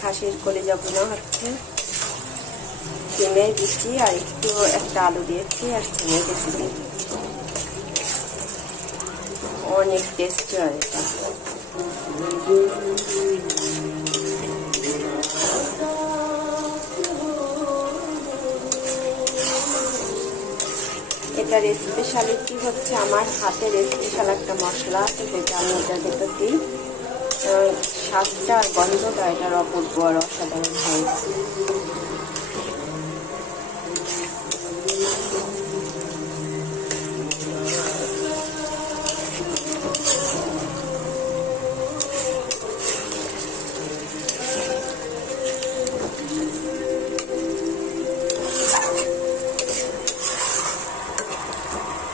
খাসির কলিজা ভুনা হচ্ছে, ডিমের বিচি আর একটু একটা আলু দিয়েছি আর চিনি দিয়েছি। অনেক টেস্টি হয় এটা। এটার স্পেশালিটি হচ্ছে আমার হাতের স্পেশাল একটা মশলা আছে, যেটা আমি এটার ভেতর দিই। স্বাদটা আর গন্ধটা এটার অপূর্ব আর অসাধারণ হয়।